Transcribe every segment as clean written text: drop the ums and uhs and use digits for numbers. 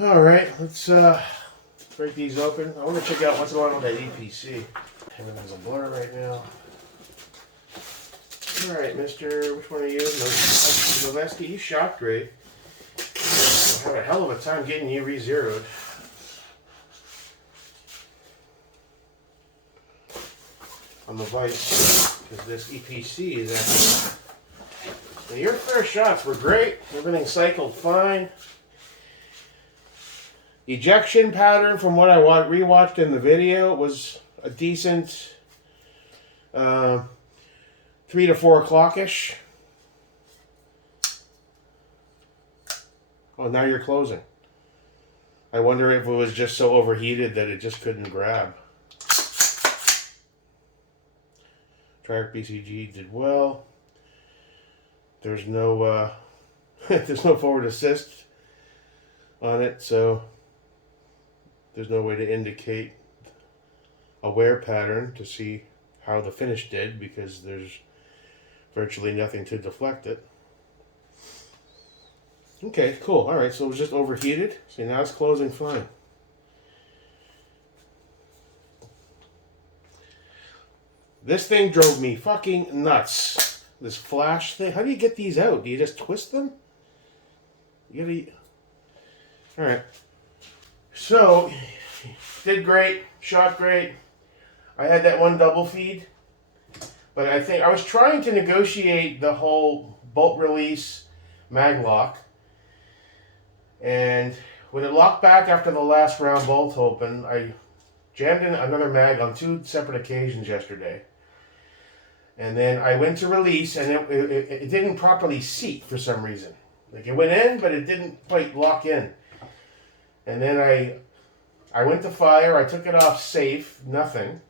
All right, let's break these open. I want to check out what's going on with that EPC. Everything's a blur right now. All right, Mister, which one are you? Noveski, you shot great. I had a hell of a time getting you re-zeroed. On the Vice, because this EPC is actually. Now your first shots were great. Everything cycled fine. Ejection pattern, from what I rewatched in the video, was a decent 3 to 4 o'clock-ish. Oh, now you're closing. I wonder if it was just so overheated that it just couldn't grab. Triarch BCG did well. There's no there's no forward assist on it, so there's no way to indicate a wear pattern to see how the finish did because there's virtually nothing to deflect it. Okay, cool. All right, so it was just overheated. See, now it's closing fine. This thing drove me fucking nuts. This flash thing. How do you get these out? Do you just twist them? You gotta... Alright. So, did great. Shot great. I had that one double feed. But I think I was trying to negotiate the whole bolt release mag lock. And when it locked back after the last round bolt open, I jammed in another mag on 2 separate occasions yesterday. And then I went to release, and it didn't properly seat for some reason. Like, it went in, but it didn't quite lock in. And then I went to fire, I took it off safe, nothing.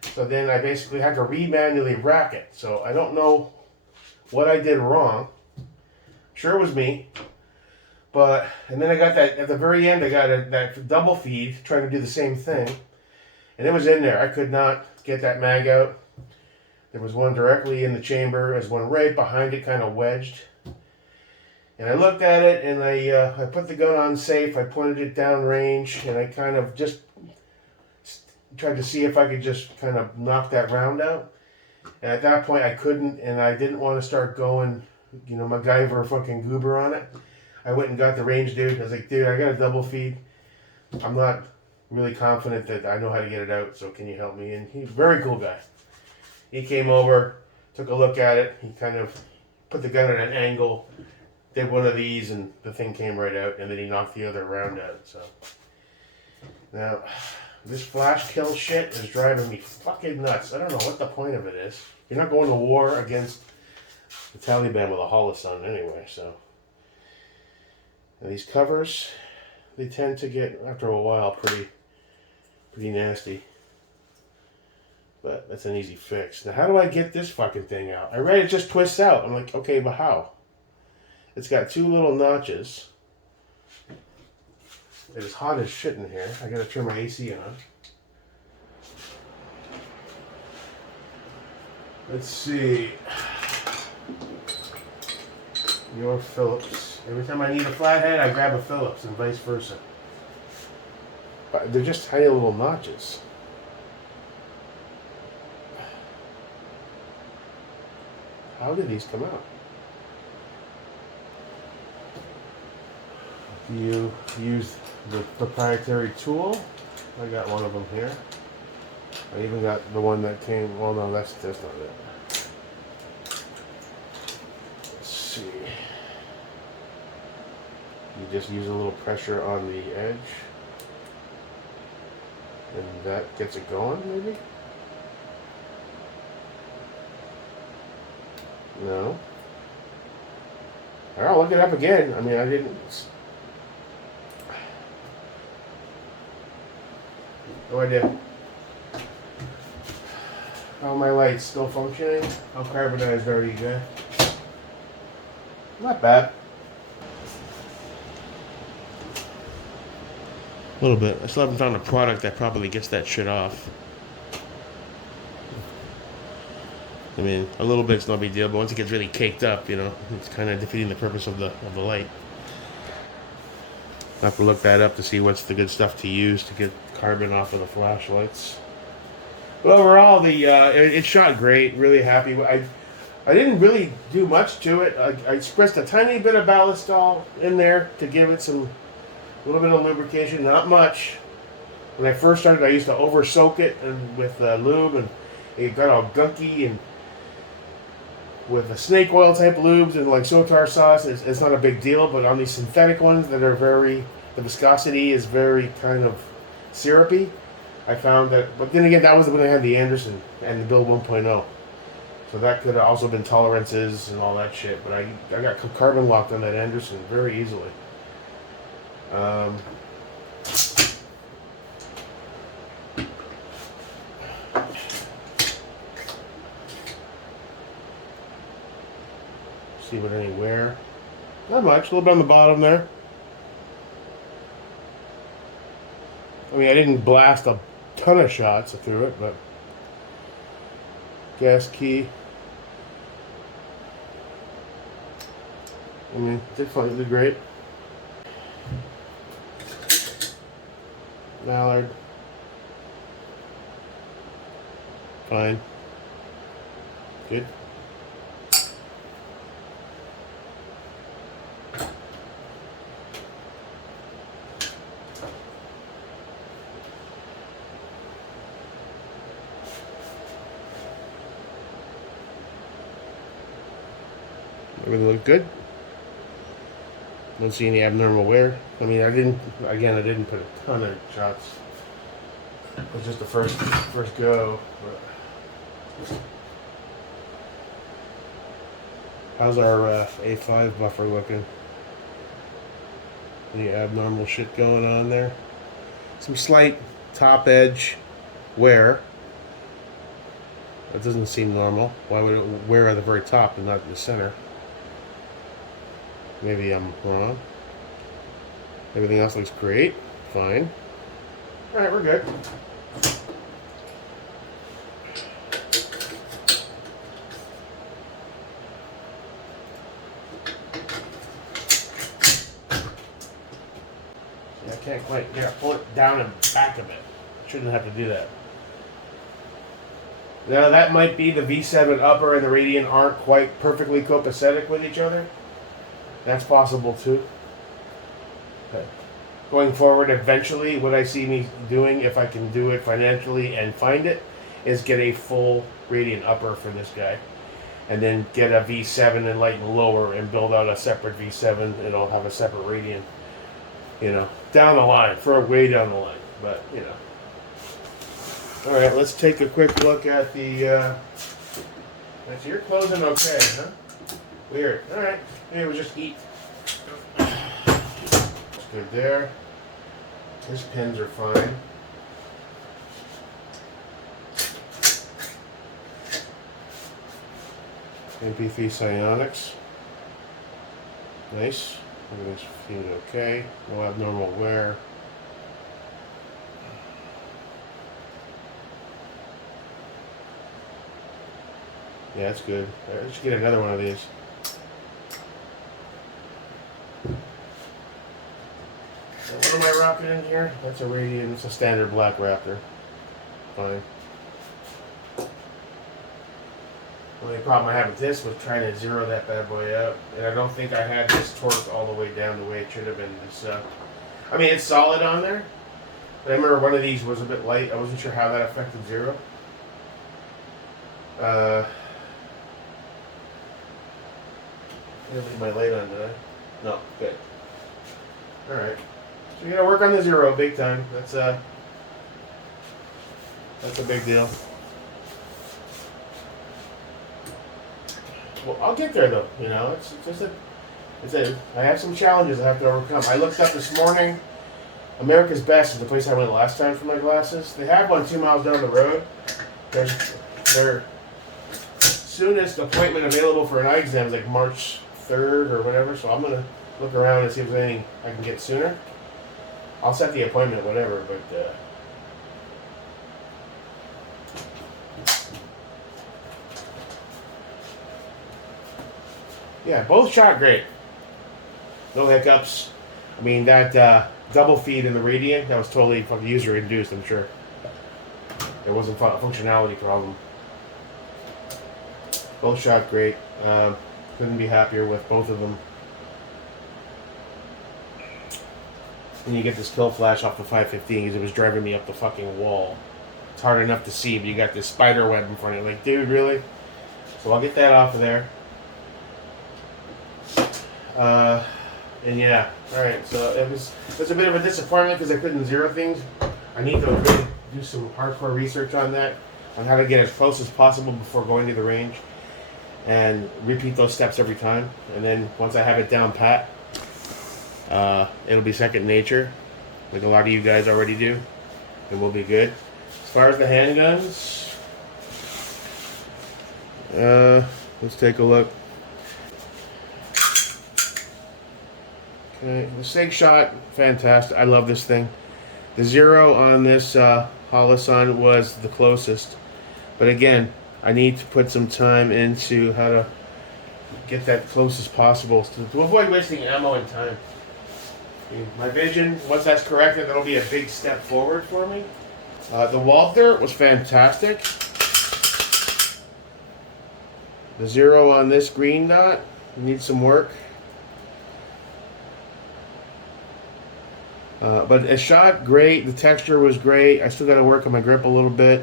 So then I basically had to manually rack it. So I don't know what I did wrong. Sure it was me. And then I got that, at the very end, I got that double feed, trying to do the same thing. And it was in there. I could not get that mag out. There was one directly in the chamber. There's one right behind it, kind of wedged. And I looked at it, and I put the gun on safe. I pointed it down range, and I kind of just tried to see if I could just kind of knock that round out. And at that point, I couldn't, and I didn't want to start going, MacGyver fucking goober on it. I went and got the range dude. I was like, dude, I got a double feed. I'm not really confident that I know how to get it out, so can you help me? And he's a very cool guy. He came over, took a look at it. He kind of put the gun at an angle, did one of these, and the thing came right out. And then he knocked the other round out. So now, this flash kill shit is driving me fucking nuts. I don't know what the point of it is. You're not going to war against the Taliban with a holosun anyway. So and these covers, they tend to get after a while pretty nasty. But that's an easy fix. Now, how do I get this fucking thing out? I read it just twists out. I'm like, okay, but how? It's got 2 little notches. It is hot as shit in here. I gotta turn my AC on. Let's see. Your Phillips. Every time I need a flathead, I grab a Phillips and vice versa. But they're just tiny little notches. How did these come out? Do you use the proprietary tool? I got one of them here. I even got the one that came, well no, that's not it. Let's see. You just use a little pressure on the edge. And that gets it going, maybe? No. I'll look it up again. I mean, I didn't... No idea. How my lights still functioning? How carbonized are you guys? Not bad. A little bit. I still haven't found a product that properly gets that shit off. I mean, a little bit's no big deal, but once it gets really caked up, it's kind of defeating the purpose of the light. I'll have to look that up to see what's the good stuff to use to get carbon off of the flashlights. But overall, it shot great. Really happy. I didn't really do much to it. I spritzed a tiny bit of Ballistol in there to give it a little bit of lubrication. Not much. When I first started, I used to over soak it with lube, and it got all gunky. And with the snake oil type lubes and like sotar sauce, it's not a big deal. But on these synthetic ones that are the viscosity is very kind of syrupy. I found that, but then again, that was when I had the Anderson and the Build 1.0. So that could have also been tolerances and all that shit. But I got carbon locked on that Anderson very easily. See what any wear. Not much. A little bit on the bottom there. I mean, I didn't blast a ton of shots through it, but gas key. I mean, it did great. Mallard. Fine. Good. Everything looked good. Don't see any abnormal wear. I mean, I didn't put a ton of shots. It was just the first go. But how's our A5 buffer looking? Any abnormal shit going on there? Some slight top edge wear. That doesn't seem normal. Why would it wear at the very top and not in the center? Maybe I'm wrong. Everything else looks great. Fine. Alright, we're good. See, I can't quite pull it down and back a bit. Shouldn't have to do that. Now that might be the V7 upper and the Radiant aren't quite perfectly copacetic with each other. That's possible too. Okay. Going forward, eventually, what I see me doing, if I can do it financially and find it, is get a full Radiant upper for this guy. And then get a V7 and lighten lower and build out a separate V7 and I'll have a separate Radiant. You know, down the line, way down the line. But, you know. Alright, let's take a quick look at the, so you're closing okay, huh? Weird. Alright, maybe we'll just eat. Good there. His pins are fine. MP3 Psionics. Nice. Everything's feeling okay. No abnormal wear. Yeah, that's good. I should get another one of these. What am I rocking in here? That's a Radiant. It's a standard black Raptor. Fine. The only problem I have with this was trying to zero that bad boy up. And I don't think I had this torque all the way down the way it should have been. I mean, it's solid on there. But I remember one of these was a bit light. I wasn't sure how that affected zero. I didn't leave my light on, did I? No, good. Alright. So you gotta work on the zero big time. That's a big deal. Well, I'll get there though, you know. I have some challenges I have to overcome. I looked up this morning. America's Best is the place I went last time for my glasses. They have one 2 miles down the road. Their soonest appointment available for an eye exam is like March 3rd or whatever, so I'm gonna look around and see if there's anything I can get sooner. I'll set the appointment, whatever, but yeah, both shot great. No hiccups. I mean, that double feed in the Radiant, that was totally fucking user induced, I'm sure. There wasn't a functionality problem. Both shot great. Couldn't be happier with both of them. And you get this kill flash off the 515 because it was driving me up the fucking wall. It's hard enough to see, but you got this spider web in front of you. Like, dude, really? So I'll get that off of there. And yeah, alright, so it was a bit of a disappointment because I couldn't zero things. I need to really do some hardcore research on that, on how to get as close as possible before going to the range, and repeat those steps every time. And then once I have it down pat, it'll be second nature, like a lot of you guys already do, and we'll be good. As far as the handguns, let's take a look. Okay, the SIG shot, fantastic. I love this thing. The zero on this Holosun was the closest, but again, I need to put some time into how to get that close as possible to avoid wasting ammo and time. My vision, once that's corrected, that'll be a big step forward for me. The Walther was fantastic. The zero on this green dot needs some work. But it shot great. The texture was great. I still got to work on my grip a little bit.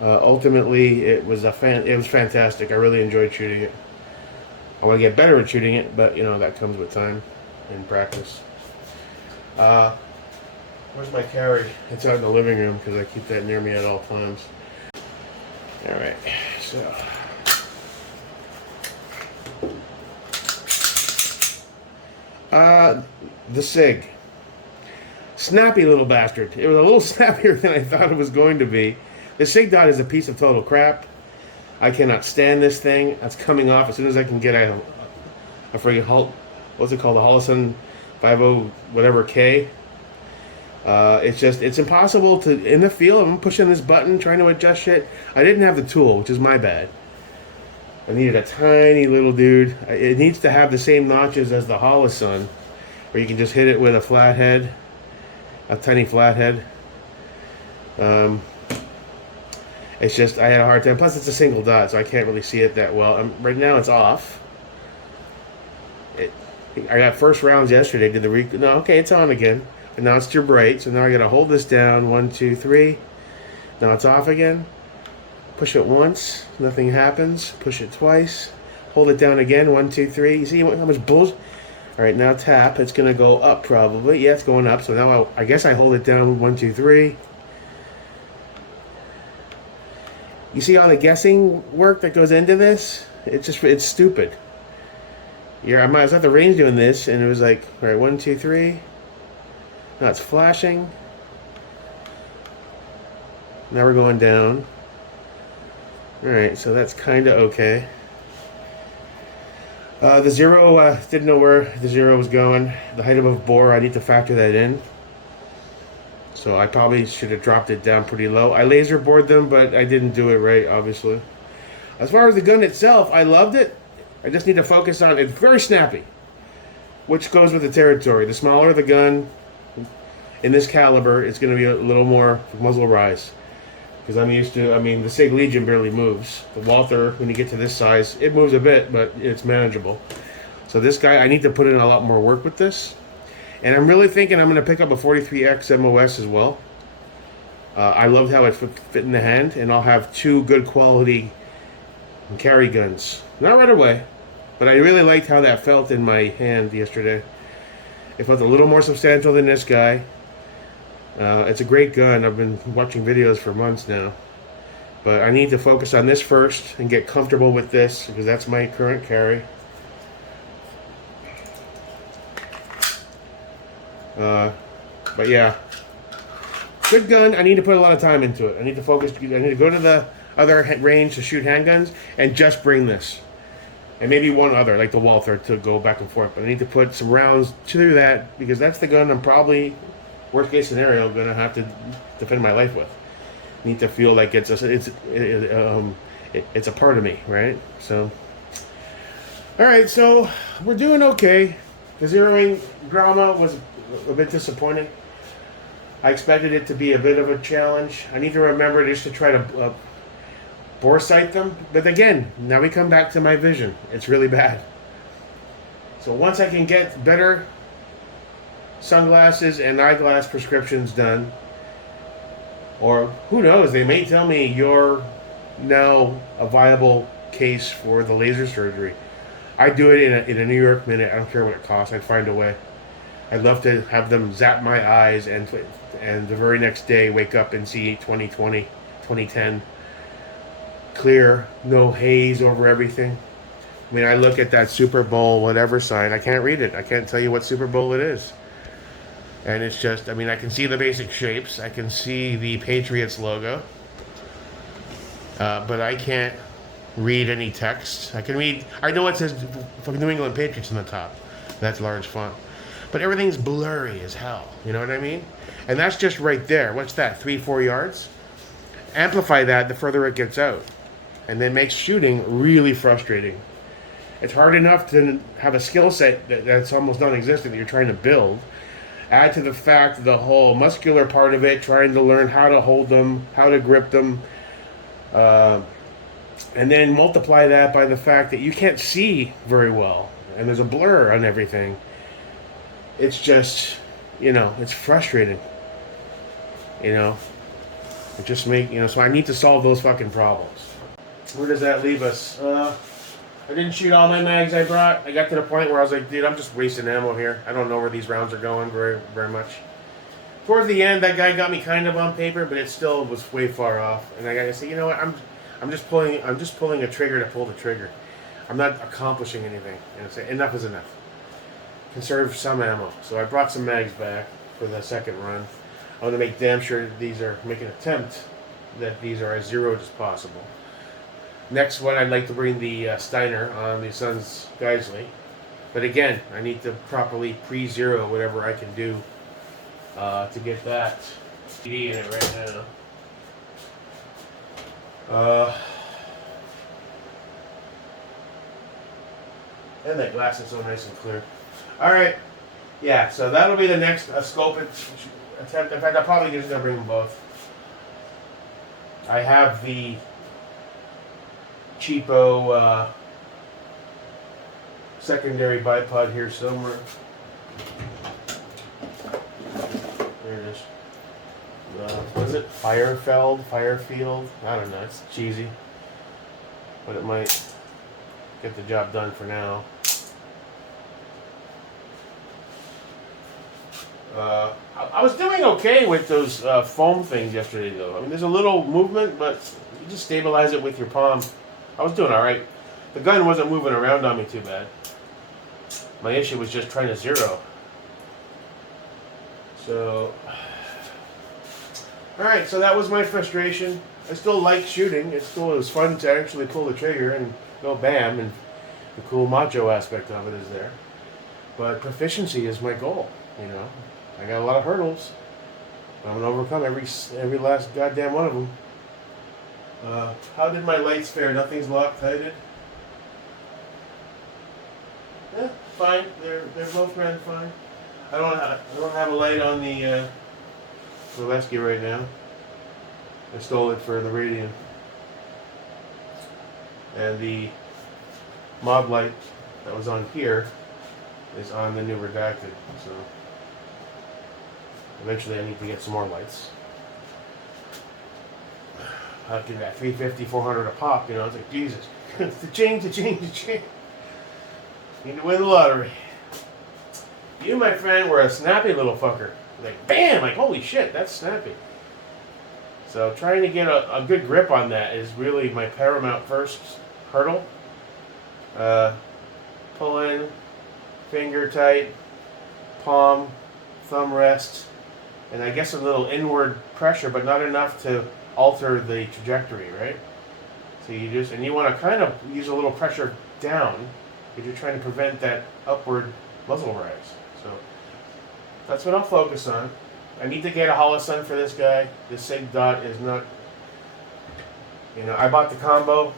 Ultimately, it was fantastic. I really enjoyed shooting it. I want to get better at shooting it, but you know that comes with time and practice. Where's my carry? It's out in the living room because I keep that near me at all times. All right, so. The SIG. Snappy little bastard. It was a little snappier than I thought it was going to be. The SIG dot is a piece of total crap. I cannot stand this thing. It's coming off as soon as I can get a freaking what's it called? A Holosun 50 whatever K. It's impossible to, in the field, I'm pushing this button, trying to adjust shit. I didn't have the tool, which is my bad. I needed a tiny little dude. It needs to have the same notches as the Holosun, where you can just hit it with a flathead. A tiny flathead. It's just, I had a hard time. Plus, it's a single dot, so I can't really see it that well. Right now, it's off. I got first rounds yesterday. Okay, it's on again. But now it's too bright, so now I got to hold this down. 1, 2, 3. Now it's off again. Push it once, nothing happens. Push it twice. Hold it down again. 1, 2, 3. You see how much bullshit? All right, now tap. It's going to go up probably. Yeah, it's going up. So now I guess I hold it down. 1, 2, 3. You see all the guessing work that goes into this? It's stupid. Yeah, I was at the range doing this, and it was like, all right, 1, 2, 3. Now it's flashing. Now we're going down. All right, so that's kind of okay. The zero, didn't know where the zero was going. The height above bore, I need to factor that in. So I probably should have dropped it down pretty low. I laser bored them, but I didn't do it right, obviously. As far as the gun itself, I loved it. I just need to focus on it. It's very snappy, which goes with the territory. The smaller the gun, in this caliber, it's going to be a little more muzzle rise. Because I'm used to, the SIG Legion barely moves. The Walther, when you get to this size, it moves a bit, but it's manageable. So this guy, I need to put in a lot more work with this. And I'm really thinking I'm going to pick up a 43X MOS as well. I loved how it fit in the hand, and I'll have 2 good quality carry guns. Not right away, but I really liked how that felt in my hand yesterday. It felt a little more substantial than this guy. It's a great gun. I've been watching videos for months now. But I need to focus on this first and get comfortable with this, because that's my current carry. But yeah, good gun. I need to put a lot of time into it. I need to focus. I need to go to the other range to shoot handguns and just bring this. And maybe one other, like the Walther, to go back and forth. But I need to put some rounds through that, because that's the gun I'm probably, worst case scenario, going to have to defend my life with. I need to feel like it's a part of me, right? So, all right, so we're doing okay. The zeroing drama was a bit disappointing. I expected it to be a bit of a challenge. I need to remember just to try to bore sight them. But again, now we come back to my vision. It's really bad. So once I can get better sunglasses and eyeglass prescriptions done, or who knows, they may tell me you're now a viable case for the laser surgery. I'd do it in a New York minute. I don't care what it costs. I'd find a way. I'd love to have them zap my eyes and the very next day wake up and see 2020, 2010, clear, no haze over everything. I mean, I look at that Super Bowl whatever sign. I can't read it. I can't tell you what Super Bowl it is. And it's just, I mean, I can see the basic shapes. I can see the Patriots logo. But I can't read any text. I can read, I know it says fucking New England Patriots on the top. That's large font. But everything's blurry as hell. You know what I mean? And that's just right there. What's that, 3-4 yards? Amplify that the further it gets out. And then makes shooting really frustrating. It's hard enough to have a skill set that's almost non-existent that you're trying to build. Add to the fact the whole muscular part of it, trying to learn how to hold them, how to grip them. And then multiply that by the fact that you can't see very well. And there's a blur on everything. It's just, it's frustrating. It just so I need to solve those fucking problems. Where does that leave us? I didn't shoot all my mags I brought. I got to the point where I was like, dude, I'm just wasting ammo here. I don't know where these rounds are going very, very much. Towards the end, that guy got me kind of on paper, but it still was way far off. And I got to say, you know what? I'm just pulling a trigger to pull the trigger. I'm not accomplishing anything. Enough is enough. Conserve some ammo. So I brought some mags back for the second run. I want to make damn sure make an attempt that these are as zeroed as possible. Next one, I'd like to bring the Steiner on the Sons Geisley. But again, I need to properly pre-zero whatever I can do to get that CD in it right now. And that glass is so nice and clear. Alright, yeah, so that'll be the next scope attempt. In fact, I'm probably just going to bring them both. I have the cheapo secondary bipod here somewhere. There it is. What is it? Firefield? I don't know. It's cheesy. But it might get the job done for now. I was doing okay with those foam things yesterday, though. I mean, there's a little movement, but you just stabilize it with your palm. I was doing all right. The gun wasn't moving around on me too bad. My issue was just trying to zero. So, all right. So that was my frustration. I still like shooting. It was fun to actually pull the trigger and go bam, and the cool macho aspect of it is there. But proficiency is my goal. I got a lot of hurdles. I'm gonna overcome every last goddamn one of them. How did my lights fare? Nothing's Loctited. Yeah, fine. They're both ran fine. I don't have a light on the Lesky right now. I stole it for the Radiant. And the mod light that was on here is on the new Redacted. So eventually I need to get some more lights. I'll give that 350, 400 a pop, It's like, Jesus. It's the change. Need to win the lottery. You, my friend, were a snappy little fucker. Like, bam! Like, holy shit, that's snappy. So trying to get a good grip on that is really my paramount first hurdle. Pull in, finger tight, palm, thumb rest, and I guess a little inward pressure, but not enough to alter the trajectory, right? So you want to kind of use a little pressure down if you're trying to prevent that upward muzzle rise. So that's what I'll focus on. I need to get a Holosun for this guy. This Sig Dot is not, I bought the combo.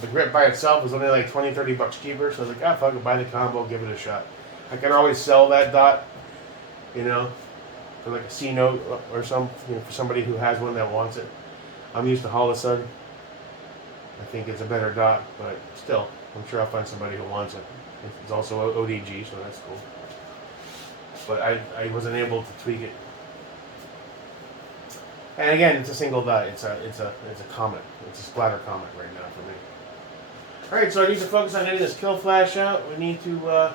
The grip by itself was only like $20-30 cheaper, so I was like, fuck it, buy the combo, give it a shot. I can always sell that dot, you know, for like a C note or something, you know, for somebody who has one that wants it. I'm used to Holosun. I think it's a better dot, but still, I'm sure I'll find somebody who wants it. It's also ODG, so that's cool. But I wasn't able to tweak it. And again, it's a single dot. It's a comet. It's a splatter comet right now for me. All right, so I need to focus on getting this kill flash out. We need to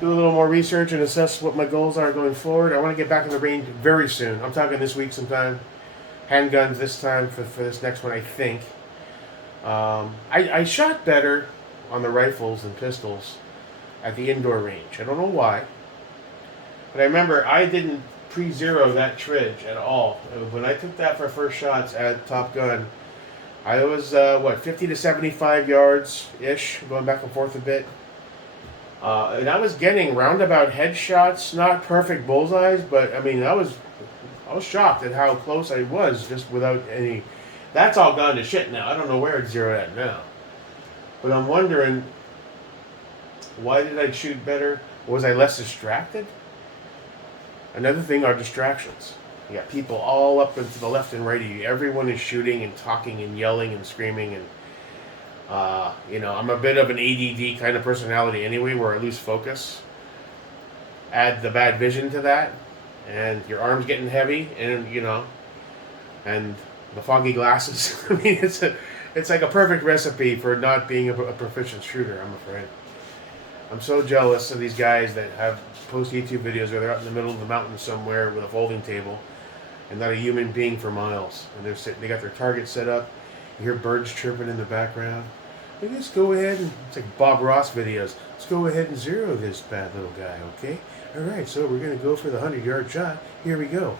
do a little more research and assess what my goals are going forward. I want to get back in the range very soon. I'm talking this week sometime. Handguns this time for this next one, I think. I shot better on the rifles and pistols at the indoor range. I don't know why. But I remember I didn't pre-zero that Tridge at all. When I took that for first shots at Top Gun, I was, 50 to 75 yards-ish, going back and forth a bit. And I was getting roundabout headshots, not perfect bullseyes, but I mean, I was shocked at how close I was just without any. That's all gone to shit now. I don't know where it's zeroed at now. But I'm wondering, why did I shoot better? Was I less distracted? Another thing are distractions. You got people all up and to the left and right of you. Everyone is shooting and talking and yelling and screaming and I'm a bit of an ADD kind of personality anyway, where I lose focus. Add the bad vision to that, and your arm's getting heavy, and and the foggy glasses. I mean, it's like a perfect recipe for not being a proficient shooter, I'm afraid. I'm so jealous of these guys that have post YouTube videos where they're out in the middle of the mountain somewhere with a folding table and not a human being for miles. And they got their target set up. You hear birds chirping in the background. Hey, let's go ahead and, it's like Bob Ross videos. Let's go ahead and zero this bad little guy, okay? All right, so we're going to go for the 100-yard shot. Here we go.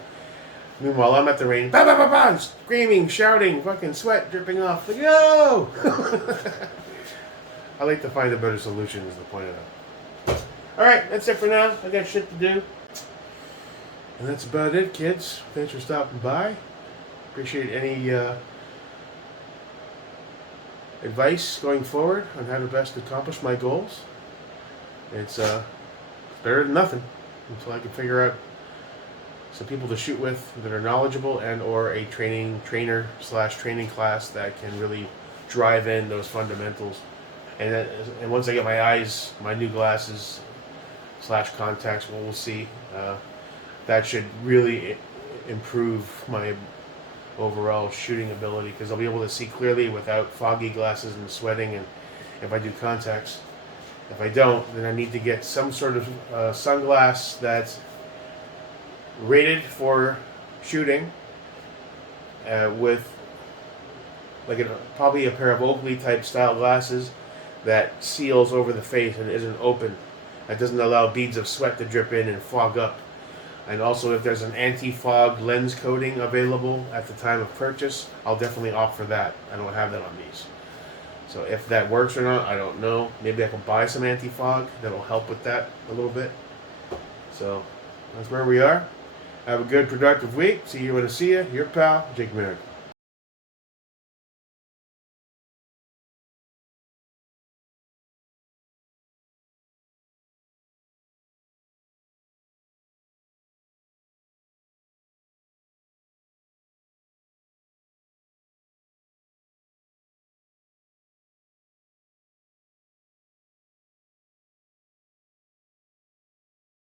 Meanwhile, I'm at the range, bah, bah, bah, bah, screaming, shouting, fucking sweat dripping off. Like, no! I like to find a better solution is the point of that. All right, that's it for now. I got shit to do. And that's about it, kids. Thanks for stopping by. Appreciate any advice going forward on how to best accomplish my goals. It's better than nothing until I can figure out some people to shoot with that are knowledgeable and or a trainer/training class that can really drive in those fundamentals. And once I get my new glasses / contacts, we'll see. That should really improve my overall shooting ability because I'll be able to see clearly without foggy glasses and sweating. And if I do contacts, if I don't, then I need to get some sort of sunglass that's rated for shooting with like probably a pair of Oakley type style glasses that seals over the face and isn't open. That doesn't allow beads of sweat to drip in and fog up. And also, if there's an anti-fog lens coating available at the time of purchase, I'll definitely opt for that. I don't have that on these. So if that works or not, I don't know. Maybe I can buy some anti-fog that'll help with that a little bit. So that's where we are. Have a good, productive week. See you when I see you. Your pal, Jake Merrick.